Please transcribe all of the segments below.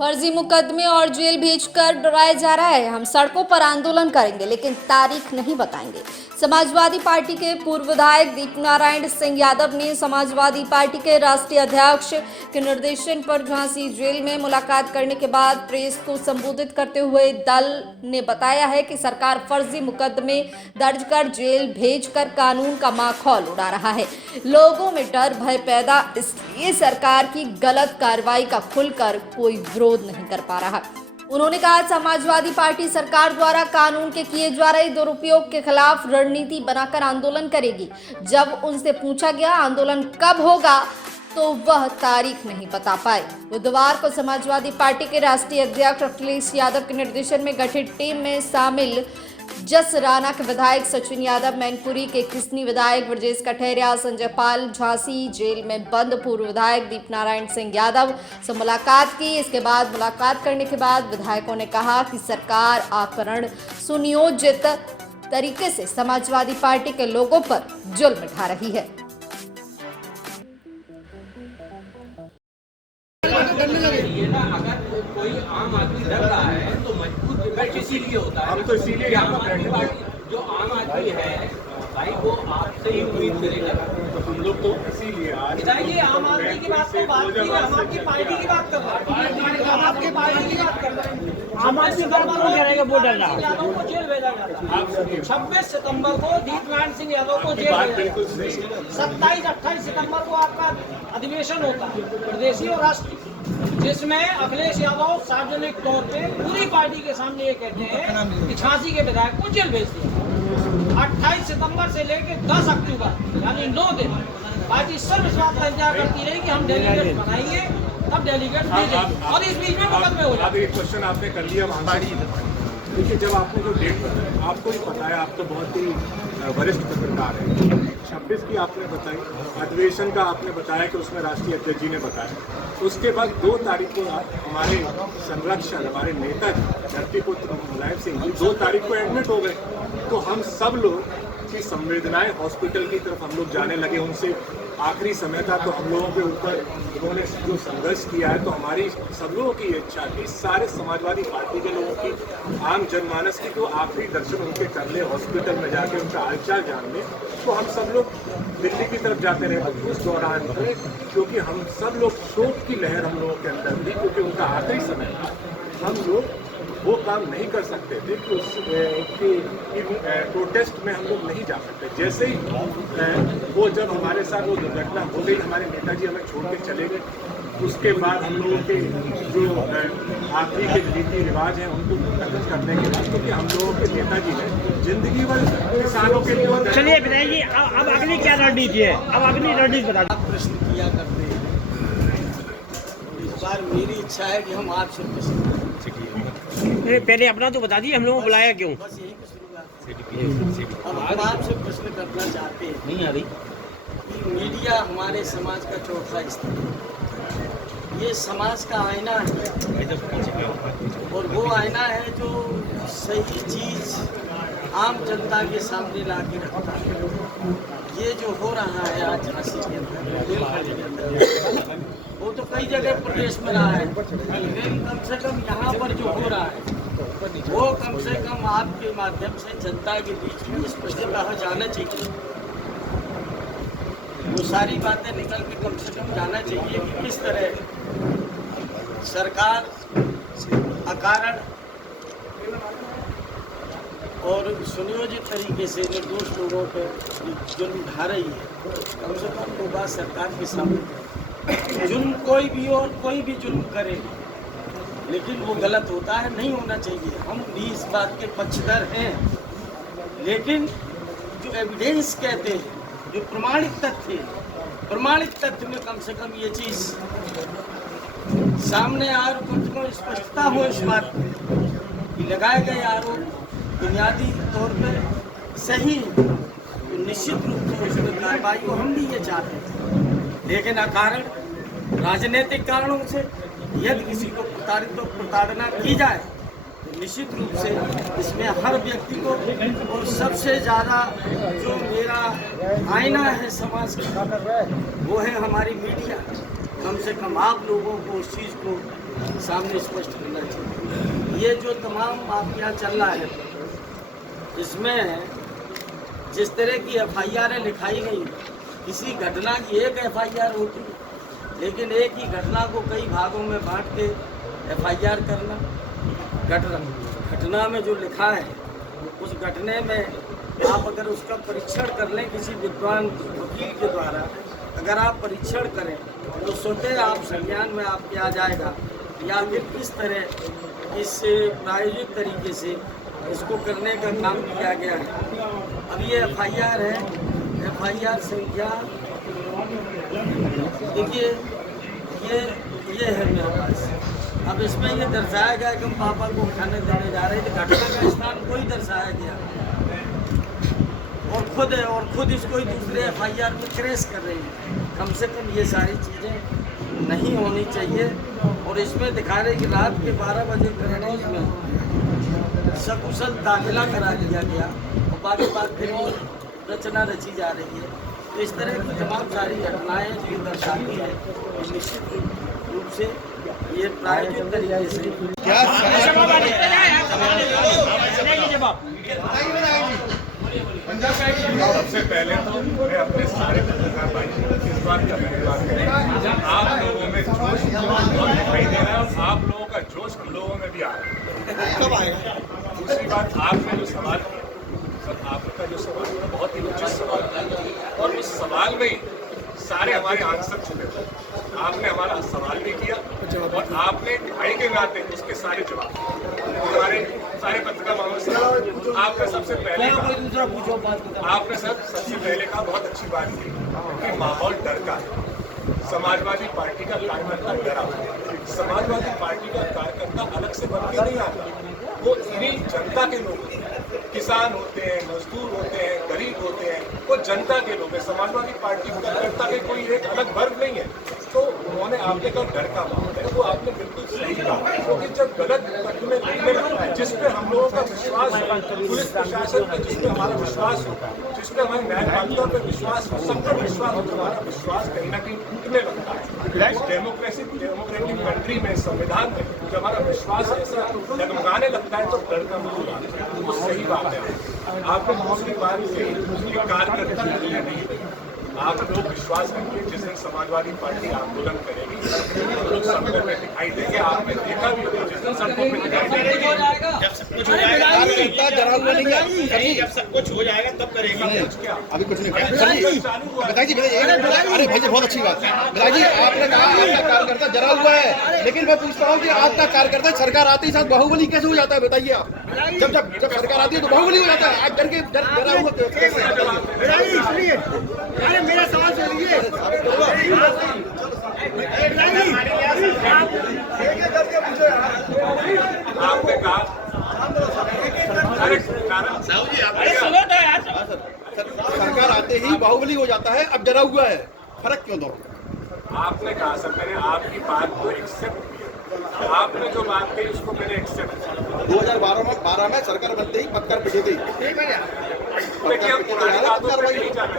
फर्जी मुकदमे और जेल भेजकर डराया जा रहा है। हम सड़कों पर आंदोलन करेंगे लेकिन तारीख नहीं बताएंगे। समाजवादी पार्टी के पूर्व विधायक दीपनारायण सिंह यादव ने समाजवादी पार्टी के राष्ट्रीय अध्यक्ष के निर्देशन पर झांसी जेल में मुलाकात करने के बाद प्रेस को संबोधित करते हुए दल ने बताया है कि सरकार फर्जी मुकदमे दर्ज कर जेल भेजकर कानून का माखौल उड़ा रहा है। लोगों में डर भय पैदा, इसलिए सरकार की गलत कार्रवाई का खुलकर कोई विरोध नहीं कर पा रहा। उन्होंने कहा समाजवादी पार्टी सरकार द्वारा कानून के किए जा रहे दुरुपयोग के खिलाफ रणनीति बनाकर आंदोलन करेगी। जब उनसे पूछा गया आंदोलन कब होगा तो वह तारीख नहीं बता पाए। बुधवार को समाजवादी पार्टी के राष्ट्रीय अध्यक्ष अखिलेश यादव के निर्देशन में गठित टीम में शामिल जसराना के विधायक सचिन यादव, मैनपुरी के किसनी विधायक ब्रजेश कठेरिया, संजय पाल झांसी जेल में बंद पूर्व विधायक दीपनारायण सिंह यादव से मुलाकात की। इसके बाद मुलाकात करने के बाद विधायकों ने कहा कि सरकार आकरण सुनियोजित तरीके से समाजवादी पार्टी के लोगों पर जुल्म ढा रही है। अगर कोई आम आदमी डर रहा है तो मजबूत डिबेट इसीलिए होता है। तो इसीलिए हमारी पार्टी जो आम आदमी है भाई वो आपसे ही उम्मीद करेगा। तो हम लोग तो इसीलिए आज आम आदमी की बात तो बात की, हम आपकी पार्टी की बात कर रहे हैं, हम आपकी पार्टी की बात कर रहे हैं। आम आदमी वो डर रहा है, यादव को जेल भेजा जाता है। 26 सितंबर को दीपनारायण सिंह यादव को जेल भेजा, 27-28 सितंबर को आपका अधिवेशन होता है प्रदेशी और राष्ट्रीय, जिसमें अखिलेश यादव सार्वजनिक तौर पे पूरी पार्टी के सामने ये कहते हैं कि झांसी के विधायक को जेल भेज दिया। 28 सितंबर से लेकर 10 अक्टूबर यानी 9 दिन पार्टी सब इस बात का इंतजार करती रही कि हम डेलीगेट बनाएंगे, तब डेलीगेट भेजेंगे और इस बीच में मुकदमे हो जाए। एक क्वेश्चन आपने कर लिया देखिए, जब आपने जो डेट बताया आपको ही पता है, आप तो बहुत ही वरिष्ठ पत्रकार हैं। 26 की आपने बताई, अधिवेशन का आपने बताया कि उसमें राष्ट्रीय अध्यक्ष जी ने बताया। उसके बाद 2 तारीख को हमारे संरक्षक, हमारे नेता धरतीपुत्र मुलायम सिंह जी 2 तारीख को एडमिट हो गए। तो हम सब लोग की संवेदनाएं हॉस्पिटल की तरफ हम लोग जाने लगे। उनसे आखिरी समय था तो हम लोगों के ऊपर उन्होंने जो संघर्ष किया है, तो हमारी सब लोगों की इच्छा थी, सारे समाजवादी पार्टी के लोगों की, आम जनमानस की, तो आखिरी दर्शन उनके कर ले, हॉस्पिटल में जाके उनका हालचाल जान ले। तो हम सब लोग दिल्ली की तरफ जाते रहे उस दौरान, क्योंकि हम सब लोग शोक की लहर हम लोगों के अंदर थी, क्योंकि उनका आखिरी समय था। हम लोग वो काम नहीं कर सकते थे कि उसकी प्रोटेस्ट में हम लोग नहीं जा सकते। जैसे ही वो जब हमारे साथ वो दुर्घटना हो गई, हमारे नेताजी हमें छोड़ के चले गए, उसके बाद हम लोगों के जो आखिरी के रीति रिवाज हैं उनको खत्म करने के बाद, क्योंकि हम लोगों के नेताजी ने जिंदगी भर किसानों के लिए। चलिए विधायक जी, अब अगली क्या रणनीति है? अब अगली रणनीति बता दीजिए। प्रश्न किया करते हैं, इस बार मेरी इच्छा है कि हम आपसे प्रश्न पहले अपना तो बता दिए, हम लोगों को बुलाया क्यों? बस यही कुछ अब हम आपसे प्रश्न करना चाहते हैं नहीं आ रही कि मीडिया हमारे समाज का चौथा स्तंभ है। ये समाज का आईना है और वो आईना है जो सही चीज आम जनता के सामने ला के रखता है। ये जो हो रहा है आज झांसी के अंदर, वो तो कई जगह प्रदेश में रहा है, लेकिन कम से कम यहाँ पर जो हो रहा है वो कम से कम आपके माध्यम से जनता के बीच में स्पष्टतः जाना चाहिए। वो सारी बातें निकल के कम से कम जाना चाहिए कि किस तरह सरकार अकारण और सुनियोजित तरीके से निर्दोष लोगों पर जुल्म ढा रही है। कम से कम वो बात सरकार के सामने, जुल्म कोई भी और कोई भी जुल्म करे, लेकिन वो गलत होता है, नहीं होना चाहिए। हम भी इस बात के पक्षधर हैं, लेकिन जो एविडेंस कहते हैं, जो प्रमाणित तथ्य में कम से कम ये चीज़ सामने आ और कम से कम स्पष्टता हो इस बात कि लगाए गए आरोप बुनियादी तौर पर सही है, तो निश्चित रूप से उसमें कार्रवाई को हम भी ये चाहते हैं। लेकिन अकारण राजनीतिक कारणों से यदि किसी को प्रताड़ित प्रताड़ना की जाए तो निश्चित रूप से इसमें हर व्यक्ति को, और सबसे ज़्यादा जो मेरा आईना है समाज का वो है हमारी मीडिया। कम से कम आप लोगों को उस चीज़ को सामने स्पष्ट होना चाहिए। ये जो तमाम आपके यहाँ चल रहा है, इसमें जिस तरह की FIR लिखाई गई, किसी घटना की एक FIR होती है, लेकिन एक ही घटना को कई भागों में बांट के FIR करना। घटना में जो लिखा है, उस घटने में आप अगर उसका परीक्षण कर लें किसी विद्वान वकील के द्वारा, अगर आप परीक्षण करें तो स्वतः आप संज्ञान में आपके आ जाएगा या फिर किस तरह इस प्रायोजित तरीके से इसको करने का काम किया गया है। अब ये FIR है, FIR संख्या देखिए ये है मेरे पास। अब इसमें ये दर्शाया गया कि हम पापा को खाने देने जा रहे थे, घटना का स्थान कोई दर्शाया गया और खुद इसको ही दूसरे FIR में क्रेश कर रहे हैं। कम से कम ये सारी चीज़ें नहीं होनी चाहिए। और इसमें दिखा रहे कि रात के 12 बजे कन्नौज में सकुशल दाखिला करा दिया गया और बाकी बात फिर रचना रची जा रही है। तो इस तरह की तमाम सारी घटनाएँ जो दर्शाती है, निश्चित रूप से ये प्रायोजित तरीके से सबसे पहले तो मैं अपने सारे पत्रकार भाइयों इस बात का धन्यवाद करें, आप लोगों में जोश दिखाई दे रहा है और आप लोगों का जोश हम लोगों में भी आ रहा है। दूसरी बात, आपने जो सवाल किया, आपका जो सवाल किया बहुत ही उचित सवाल था और उस सवाल में सारे हमारे आंसर छुपे थे। आपने हमारा सवाल भी किया और आपने भाई के नाते उसके सारे जवाब, हमारे सारे पत्रकार मामले आपने सबसे पहले कहा बहुत अच्छी बात की कि माहौल डर का है। समाजवादी पार्टी का कार्यकर्ता डरा हुआ है। समाजवादी पार्टी का कार्यकर्ता अलग से बन के नहीं आता, वो इन्हीं जनता के लोग हैं। किसान होते हैं, मजदूर होते हैं, गरीब होते हैं, वो जनता के लोग हैं। समाजवादी पार्टी का कार्यकर्ता के कोई एक अलग वर्ग नहीं है। तो उन्होंने आपने कहा डर का माहौल है, वो आपने बिल्कुल सही कहा, क्योंकि जब गलत कदम लेने लगता है जिस पे हम लोगों का विश्वास हो, पुलिस प्रशासन पे जिस पे हमारा विश्वास हो, जिस पे हमारी न्यायपालिका पे विश्वास हो, सब पर विश्वास हो, हमारा विश्वास कहीं ना कहीं टूटने लगता है। डेमोक्रेटिक कंट्री में, संविधान में जब हमारा विश्वास ऐसा डगमगाने लगता है तो डर का माहौल आता है। वो सही बात है। आपने दूसरी बात कही कि कार्यकर्ता नहीं, आप लोग विश्वास रखिए जिस दिन समाजवादी पार्टी आंदोलन करेगी तो लोग सड़कों में दिखाई देंगे। आपने देखा भी होगा जिस दिन सड़कों में दिखाई देंगे, जब सब कुछ हो जाएगा तब करेंगे। अभी कुछ नहीं बताइए जी। अरे भाई जी बहुत अच्छी बात है विधायक जी, आपने कहा आपका कार्यकर्ता जरा हुआ है, लेकिन मैं पूछता हूँ कि आपका कार्यकर्ता सरकार आते ही साथ बाहुबली कैसे हो जाता है? बताइए आप। जब सरकार आती है तो बाहुबली हो जाता है, आज डरा हुआ कैसे? अरे मेरा सवाल सुनिए। आपने कहा सरकार आते ही बाहुबली हो जाता है, अब डरा हुआ है, फर्क क्यों दो? आपने कहा सर, मैंने आपकी बात को एक्सेप्ट किया। आपने जो बात कही उसको मैंने एक्सेप्ट किया। 2012 में सरकार बनते ही पत्थर पिटी गई। देखिए हम पुरानी बातों पर नहीं जा रहे।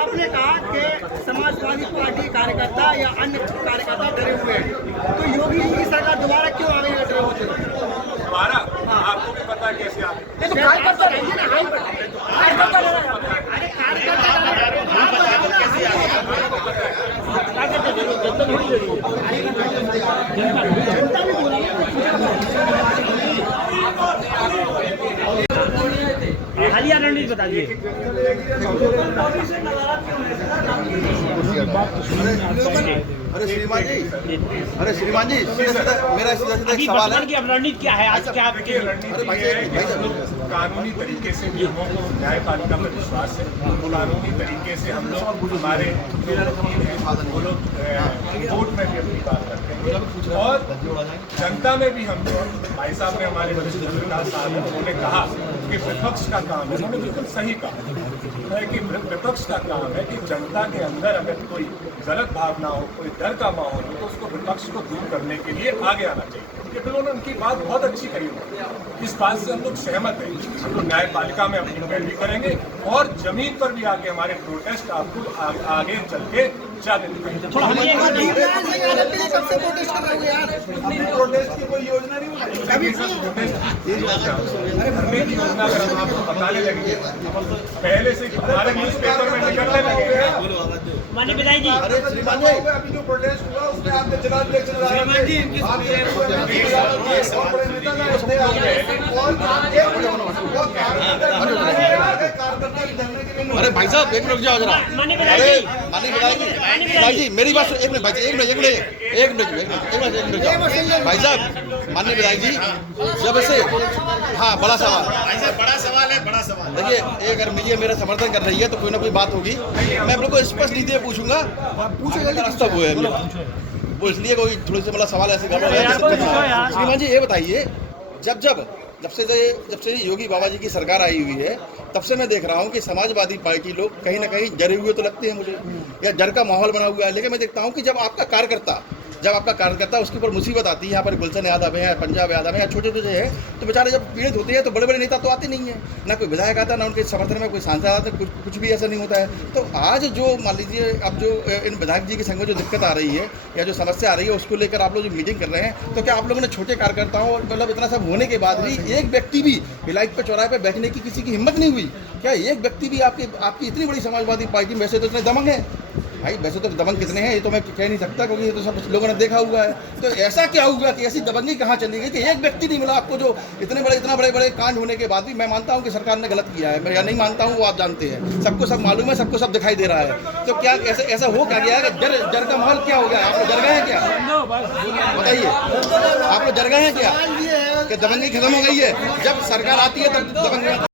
आपने कहा कि समाजवादी पार्टी कार्यकर्ता या अन्य कार्यकर्ता डरे हुए हैं, तो योगी जी की सरकार दोबारा क्यों आ गई है डरे हुए? दोबारा आपको भी पता है कैसे आ गई? हालिया रणनीति बता दिए। अरे श्रीमान जी, मेरा सीधा एक सवाल है कि अब रणनीति क्या है आज? क्या देखिए रणनीति कानूनी तरीके से नियमों को, न्यायपालिका पर विश्वास है। कानूनी तरीके से हम लोग हमारे वो लोग कोर्ट में भी अपनी बात करते हैं और जनता में भी हम लोग। भाई साहब ने हमारे वरिष्ठ पत्रकार साहब उन्होंने कहा कि विपक्ष का काम है, उन्होंने बिल्कुल सही कहा है कि विपक्ष का काम है कि जनता के अंदर अगर कोई गलत भावना हो, कोई डर का माहौल हो तो उसको विपक्ष को दूर करने के लिए आगे आना चाहिए। कि फिर उन्होंने उनकी बात बहुत अच्छी कही उन्होंने। इस बात से हम लोग सहमत हैं। हम लोग न्यायपालिका में अपनी पैरवी करेंगे और जमीन पर भी आगे हमारे प्रोटेस्ट आपको आगे चल के जाने देंगे। कब से प्रोटेस्ट कर रहे हो यार? प्रोटेस्ट की कोई योजना नहीं बनाई। धरने की योजना अगर हम आपको बताने लगेंगे पहले से हमारे न्यूज़पेपर में निकलने लगेंगे। माननीय विधायक जी, अरे श्रीमान जी, अभी जो प्रोटेस्ट हुआ उसमें आपने जिलाध्यक्ष अरे भाई साहब एक मिनट रुक जाओ जरा। माननीय अरे विधायक जी, माननीय विधायक जी मेरी बात एक मिनट भाई एक मिनट जाओ भाई साहब। माननीय विधायक जी जब से हाँ बड़ा सवाल बड़ा सवाल है, बड़ा सवाल। देखिए अगर मीडिया मेरा समर्थन कर रही है तो कोई ना कोई बात होगी। मैं बिल्कुल स्पष्ट नीति में पूछूंगा, पूछेगा रास्ता वो है वो, इसलिए कोई थोड़ी सी मतलब सवाल ऐसे कर रहे हैं। श्रीमान जी ये बताइए, जब से योगी बाबा जी की सरकार आई हुई है तब से मैं देख रहा हूँ कि समाजवादी पार्टी लोग कहीं ना कहीं जरे हुए तो लगते हैं मुझे, या डर का माहौल बना हुआ है। लेकिन मैं देखता हूँ कि जब आपका कार्यकर्ता उसके ऊपर मुसीबत आती है, यहाँ पर गुलशन यादव है, पंजाब यादव है, छोटे छोटे हैं, तो बेचारे जब पीड़ित होते हैं तो बड़े बड़े नेता तो आते नहीं है, ना कोई विधायक आता, ना उनके समर्थन में कोई सांसद आता, कुछ भी ऐसा नहीं होता है। तो आज जो मान लीजिए अब जो इन विधायक जी के संग में जो दिक्कत आ रही है या जो समस्या आ रही है उसको लेकर आप लोग जो मीटिंग कर रहे हैं, तो क्या आप लोगों ने छोटे कार्यकर्ताओं और मतलब इतना सब होने के बाद भी एक व्यक्ति भी भिलाई पे चौराहे पे बैठने की किसी की हिम्मत नहीं हुई? क्या एक व्यक्ति भी आपकी इतनी बड़ी समाजवादी पार्टी में, वैसे तो इतने दमंग है भाई, वैसे तो दबंग कितने हैं ये तो मैं कह नहीं सकता क्योंकि ये तो सब लोगों ने देखा हुआ है। तो ऐसा क्या हुआ कि ऐसी दबंगी कहाँ चली गई कि एक व्यक्ति नहीं मिला आपको जो इतना बड़े कांड होने के बाद भी? मैं मानता हूँ कि सरकार ने गलत किया है, मैं या नहीं मानता हूँ वो आप जानते हैं, सबको सब मालूम है, सबको सब दिखाई दे रहा है। तो क्या ऐसा हो क्या गया है कि डर का माहौल क्या हो गया? आप लोग डर गए हैं क्या? बताइए, आप लोग डर गए हैं क्या कि दबंगी खत्म हो गई है? जब सरकार आती है तब दबंगी